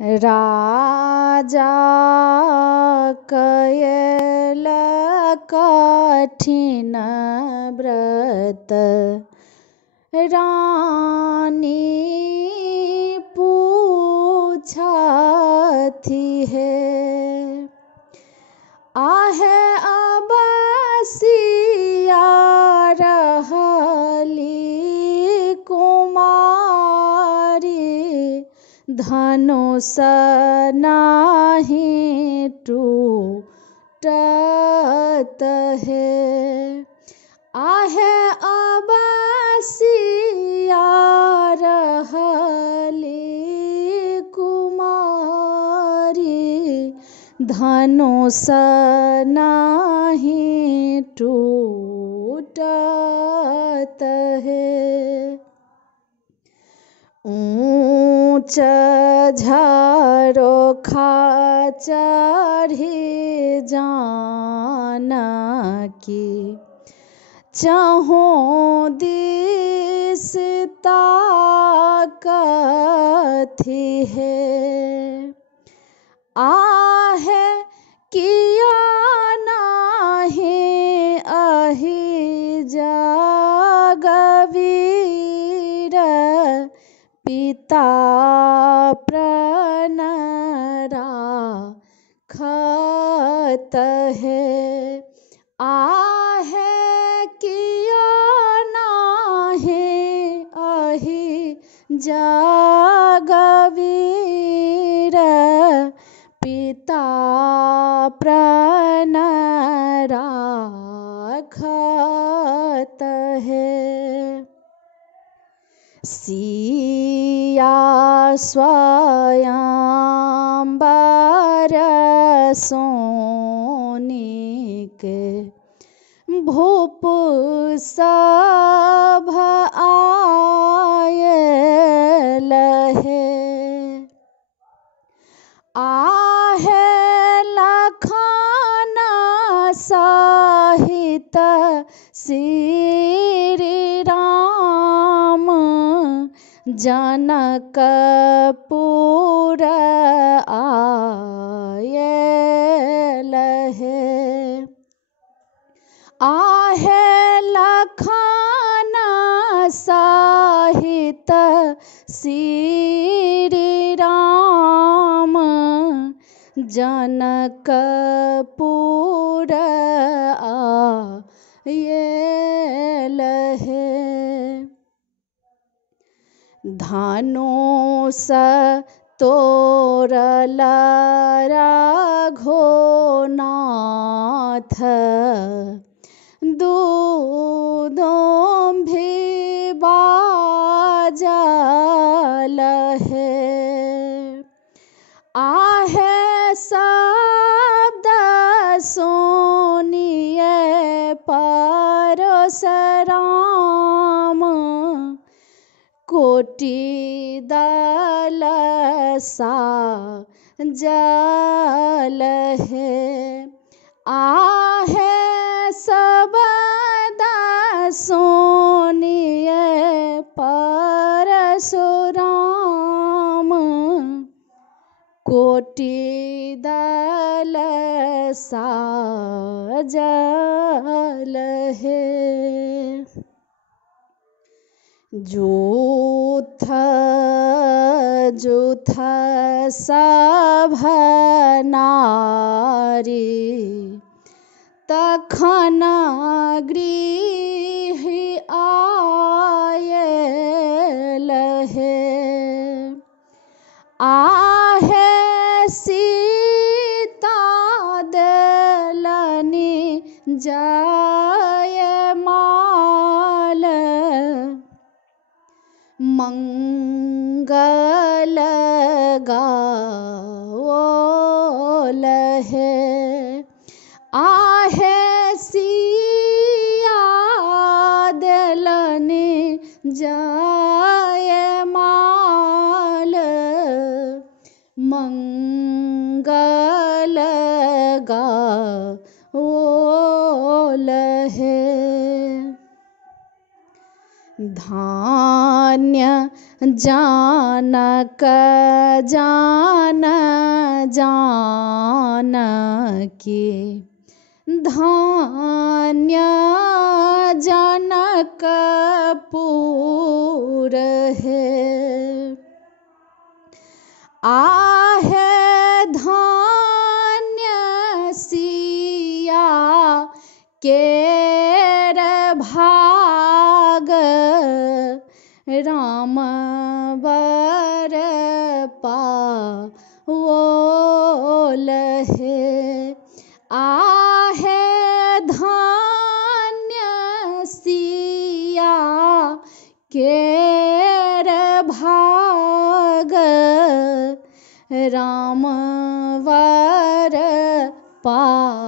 राजा कयल कठिन व्रत, रानी पूछती है। आहे अब सिया रहली कुमारी, धनुष नाही टूटत है। आहे अब सिया रहली कुमारी, धनुष नाही टूटत है। ऊंच झरोखा चढ़ी जानकी, चहुँ दिस ताकथी है। आहे किया नाही अहि जगवीर, पिता प्रण राखत है। आहे किया नाही अहि जगवीर, पिता प्रण राखत है। सिया स्वयंवर सोनिक, भूप सभ आयल है। आहे लखन सहित श्री राम, जनकपुर आयल है। आहे लखन सहित श्री राम, जनकपुर आयल है। धनुष तोरल रघुनाथ, दूदुम्भी बाजल है। आहे शब्द सुनिए परशुराम, कोटि दल साजल है। आहे शब्द सुनिए परशुराम, कोटि दल साजल है। जूथ जूथ सभ नारी, तखन गृह आयल है। आहे सीता देलनि जयमाल, मंगल गाओल है। आहे सिया देलनि जयमाल, मंगल गाओल है। धान्य जानक जान जानकी धन्य जनकपुर है। आहे धन्य सिया केर भाग राम बर पावोल है। आहे धन्य सिया केर भाग राम वर पावोल